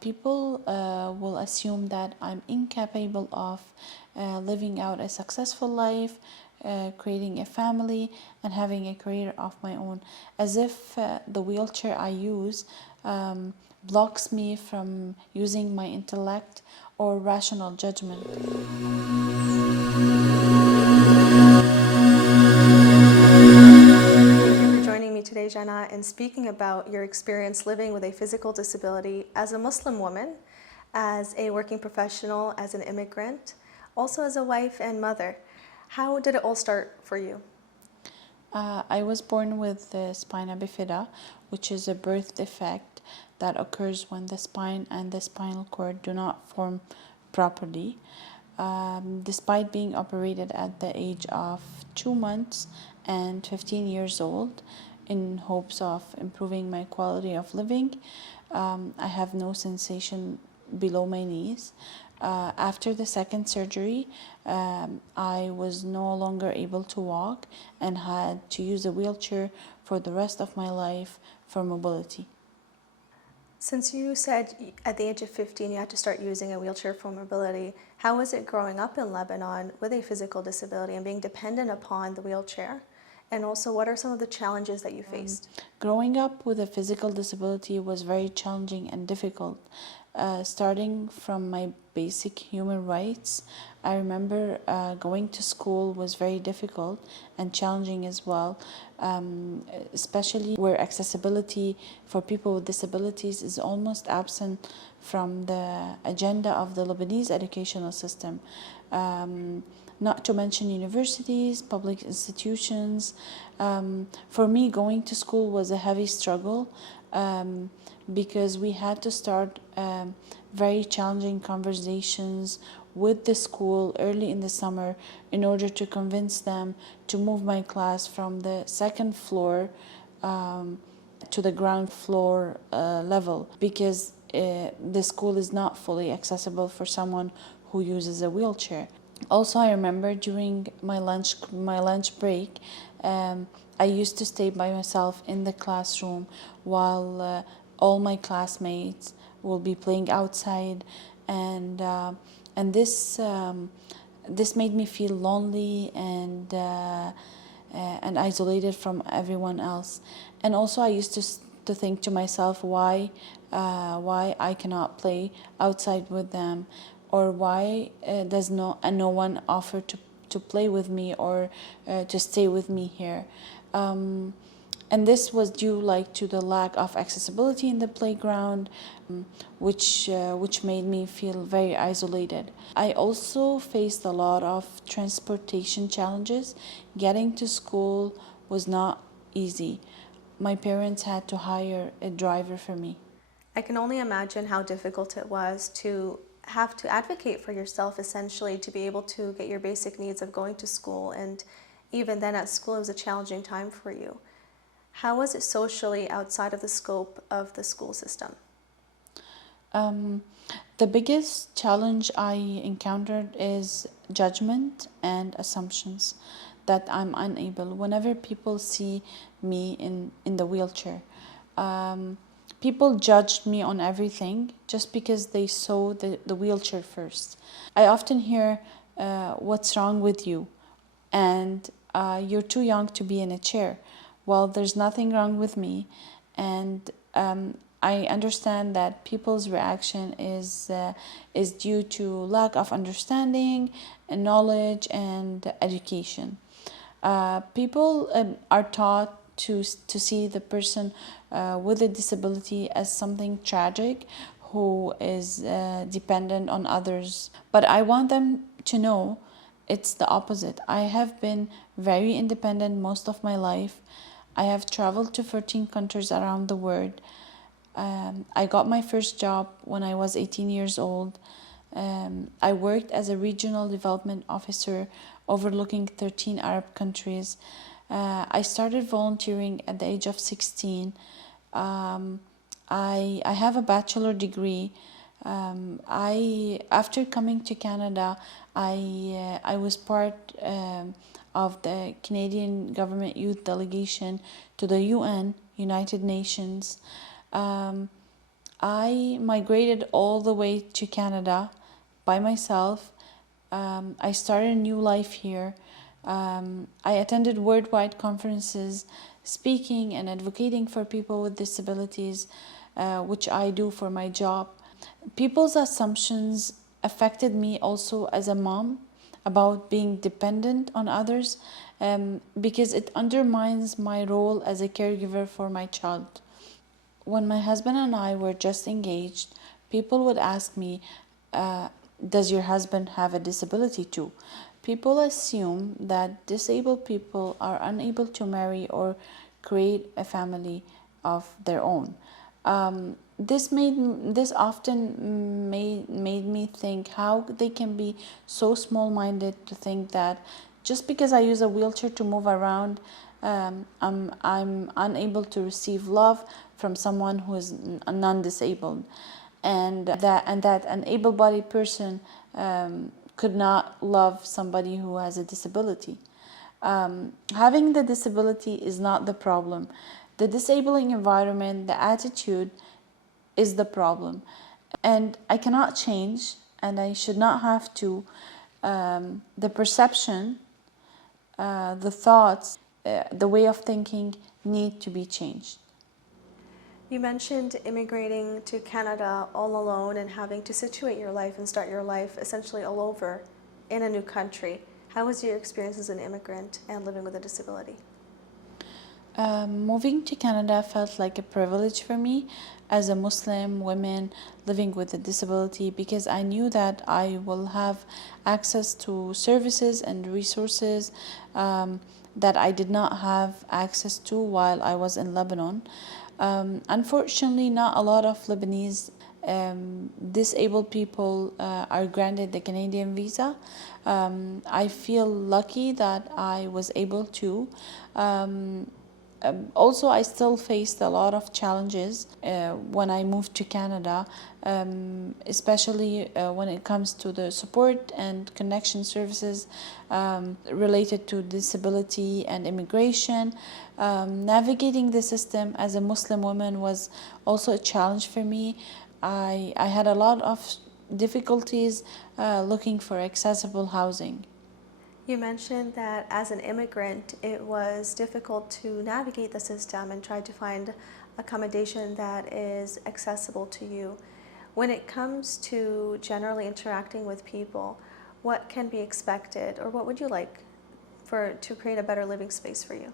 People will assume that I'm incapable of living out a successful life, creating a family, and having a career of my own, as if the wheelchair I use blocks me from using my intellect or rational judgment. Joining me today, Jana, and speaking about your experience living with a physical disability as a Muslim woman, as a working professional, as an immigrant, also as a wife and mother. How did it all start for you? I was born with Spina Bfida, which is a birth defect that occurs when the spine and the spinal cord do not form properly. Despite being operated at the age of 2 months and 15 years old, in hopes of improving my quality of living, I have no sensation below my knees. After the second surgery, I was no longer able to walk and had to use a wheelchair for the rest of my life for mobility. Since you said at the age of 15 you had to start using a wheelchair for mobility, how was it growing up in Lebanon with a physical disability and being dependent upon the wheelchair? And also, what are some of the challenges that you faced? Growing up with a physical disability was very challenging and difficult. Starting from my basic human rights, I remember going to school was very difficult and challenging as well, especially where accessibility for people with disabilities is almost absent from the agenda of the Lebanese educational system. Not to mention universities, public institutions. For me, going to school was a heavy struggle because we had to start very challenging conversations with the school early in the summer in order to convince them to move my class from the second floor to the ground floor level, because the school is not fully accessible for someone who uses a wheelchair. Also, I remember during my lunch break, I used to stay by myself in the classroom while all my classmates will be playing outside, and this made me feel lonely and isolated from everyone else. And also, I used to think to myself, why I cannot play outside with them, or why does no one offer to play with me or to stay with me here. And this was due to the lack of accessibility in the playground, which made me feel very isolated. I also faced a lot of transportation challenges. Getting to school was not easy. My parents had to hire a driver for me. I can only imagine how difficult it was to have to advocate for yourself, essentially, to be able to get your basic needs of going to school. And even then at school, it was a challenging time for you. How was it socially outside of the scope of the school system? The biggest challenge I encountered is judgment and assumptions that I'm unable. Whenever people see me in the wheelchair, people judged me on everything just because they saw the wheelchair first. I often hear, what's wrong with you? And you're too young to be in a chair. Well, there's nothing wrong with me. And I understand that people's reaction is due to lack of understanding and knowledge and education. People are taught to see the person with a disability as something tragic who is dependent on others. But I want them to know it's the opposite. I have been very independent most of my life. I have traveled to 14 countries around the world. I got my first job when I was 18 years old. I worked as a regional development officer overlooking 13 Arab countries. I started volunteering at the age of 16. I have a bachelor degree. After coming to Canada, I was part of the Canadian government youth delegation to the UN, United Nations. I migrated all the way to Canada by myself. I started a new life here. I attended worldwide conferences, speaking and advocating for people with disabilities, which I do for my job. People's assumptions affected me also as a mom about being dependent on others, because it undermines my role as a caregiver for my child. When my husband and I were just engaged, people would ask me, does your husband have a disability too? People assume that disabled people are unable to marry or create a family of their own. This often made me think how they can be so small-minded to think that just because I use a wheelchair to move around, I'm unable to receive love from someone who is non-disabled, and that an able-bodied person could not love somebody who has a disability. Having the disability is not the problem. The disabling environment, the attitude, is the problem, and I cannot change, and I should not have to. The perception, the thoughts, the way of thinking need to be changed. You mentioned immigrating to Canada all alone and having to situate your life and start your life essentially all over in a new country. How was your experience as an immigrant and living with a disability? Moving to Canada felt like a privilege for me as a Muslim woman living with a disability, because I knew that I will have access to services and resources that I did not have access to while I was in Lebanon. Unfortunately, not a lot of Lebanese disabled people are granted the Canadian visa. I feel lucky that I was able to. Also, I still faced a lot of challenges when I moved to Canada, especially when it comes to the support and connection services related to disability and immigration. Navigating the system as a Muslim woman was also a challenge for me. I had a lot of difficulties looking for accessible housing. You mentioned that as an immigrant, it was difficult to navigate the system and try to find accommodation that is accessible to you. When it comes to generally interacting with people, what can be expected, or what would you like to create a better living space for you?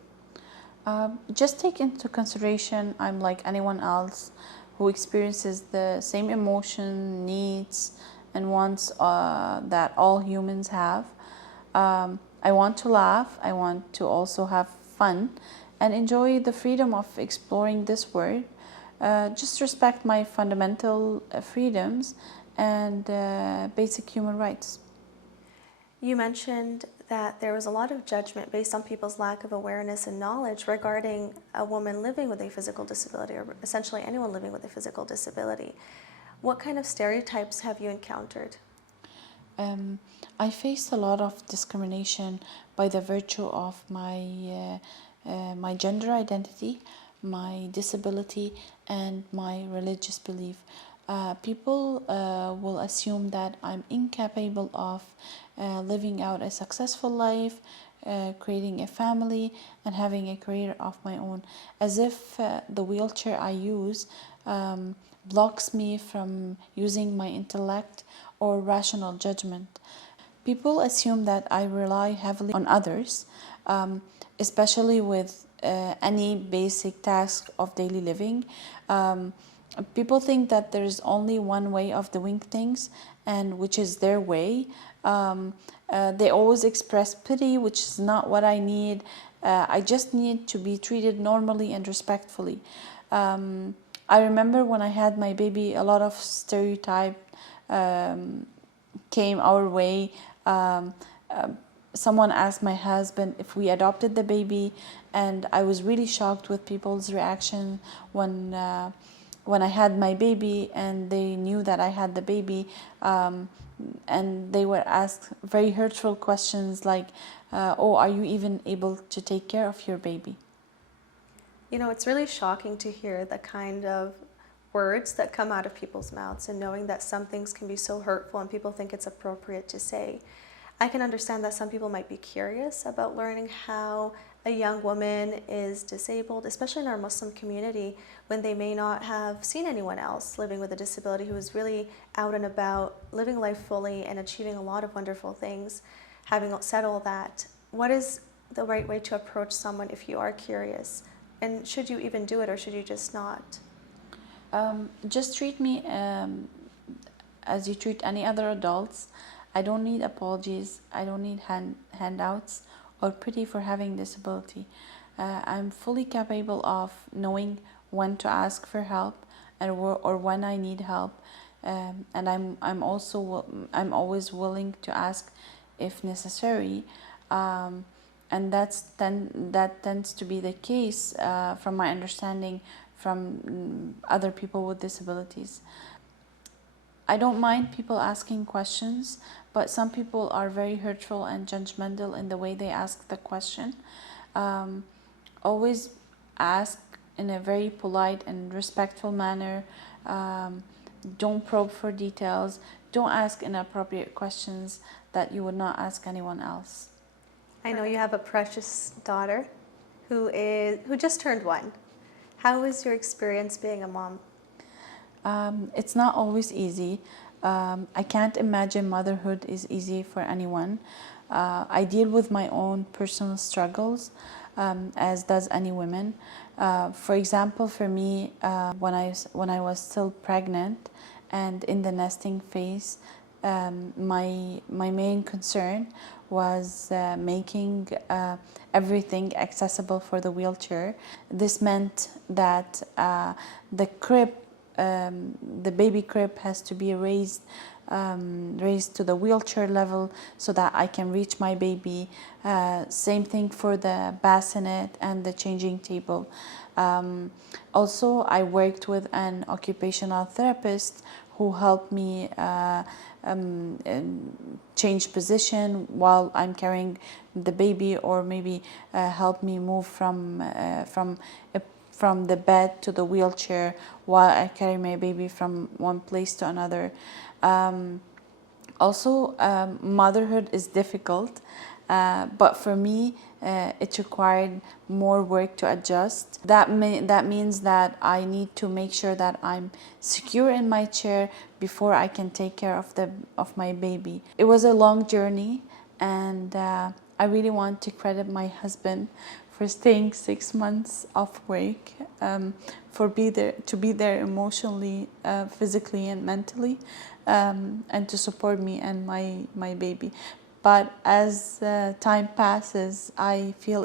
Just take into consideration I'm like anyone else who experiences the same emotion, needs, and wants that all humans have. I want to laugh, I want to also have fun and enjoy the freedom of exploring this world. Just respect my fundamental freedoms and basic human rights. You mentioned that there was a lot of judgment based on people's lack of awareness and knowledge regarding a woman living with a physical disability, or essentially anyone living with a physical disability. What kind of stereotypes have you encountered? I faced a lot of discrimination by the virtue of my gender identity, my disability, and my religious belief. People will assume that I'm incapable of living out a successful life, creating a family, and having a career of my own, as if the wheelchair I use blocks me from using my intellect or rational judgment. People assume that I rely heavily on others, especially with any basic task of daily living. People think that there's only one way of doing things, and which is their way. They always express pity, which is not what I need. I just need to be treated normally and respectfully. I remember when I had my baby, a lot of stereotype came our way. Someone asked my husband if we adopted the baby, and I was really shocked with people's reaction when I had my baby and they knew that I had the baby, and they were asked very hurtful questions like, oh, are you even able to take care of your baby? You know, it's really shocking to hear the kind of words that come out of people's mouths and knowing that some things can be so hurtful and people think it's appropriate to say. I can understand that some people might be curious about learning how a young woman is disabled, especially in our Muslim community, when they may not have seen anyone else living with a disability who is really out and about, living life fully and achieving a lot of wonderful things. Having said all that, what is the right way to approach someone if you are curious? And should you even do it, or should you just not? Just treat me as you treat any other adults. I don't need apologies. I don't need handouts or pity for having disability. I'm fully capable of knowing when to ask for help or when I need help, and I'm always willing to ask if necessary. And that tends to be the case from my understanding from other people with disabilities. I don't mind people asking questions, but some people are very hurtful and judgmental in the way they ask the question. Always ask in a very polite and respectful manner. Don't probe for details. Don't ask inappropriate questions that you would not ask anyone else. I know you have a precious daughter who just turned 1. How is your experience being a mom? It's not always easy. I can't imagine motherhood is easy for anyone. I deal with my own personal struggles, as does any woman. For example, for me, when I was still pregnant and in the nesting phase, my main concern was making everything accessible for the wheelchair. This meant that the crib, the baby crib, has to be raised to the wheelchair level so that I can reach my baby. Same thing for the bassinet and the changing table. Also, I worked with an occupational therapist who helped me change position while I'm carrying the baby, or maybe help me move from the bed to the wheelchair while I carry my baby from one place to another. Also, motherhood is difficult, but for me, it required more work to adjust. That means that I need to make sure that I'm secure in my chair before I can take care of my baby. It was a long journey, and I really want to credit my husband for staying 6 months off work, to be there emotionally, physically, and mentally, and to support me and my baby. But as time passes, I feel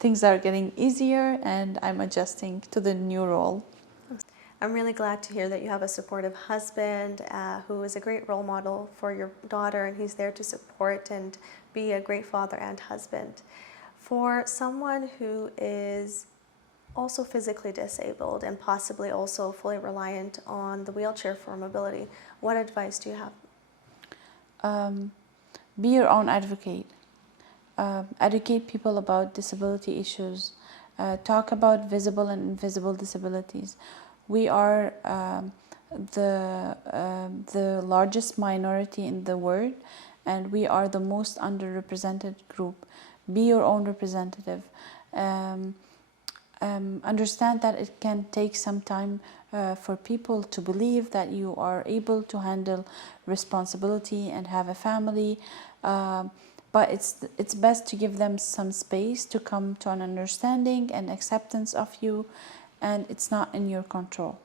things are getting easier, and I'm adjusting to the new role. I'm really glad to hear that you have a supportive husband who is a great role model for your daughter, and he's there to support and be a great father and husband. For someone who is also physically disabled and possibly also fully reliant on the wheelchair for mobility, what advice do you have? Be your own advocate. Educate people about disability issues. Talk about visible and invisible disabilities. We are the largest minority in the world, and we are the most underrepresented group. Be your own representative. Understand that it can take some time for people to believe that you are able to handle responsibility and have a family, but it's best to give them some space to come to an understanding and acceptance of you, and it's not in your control.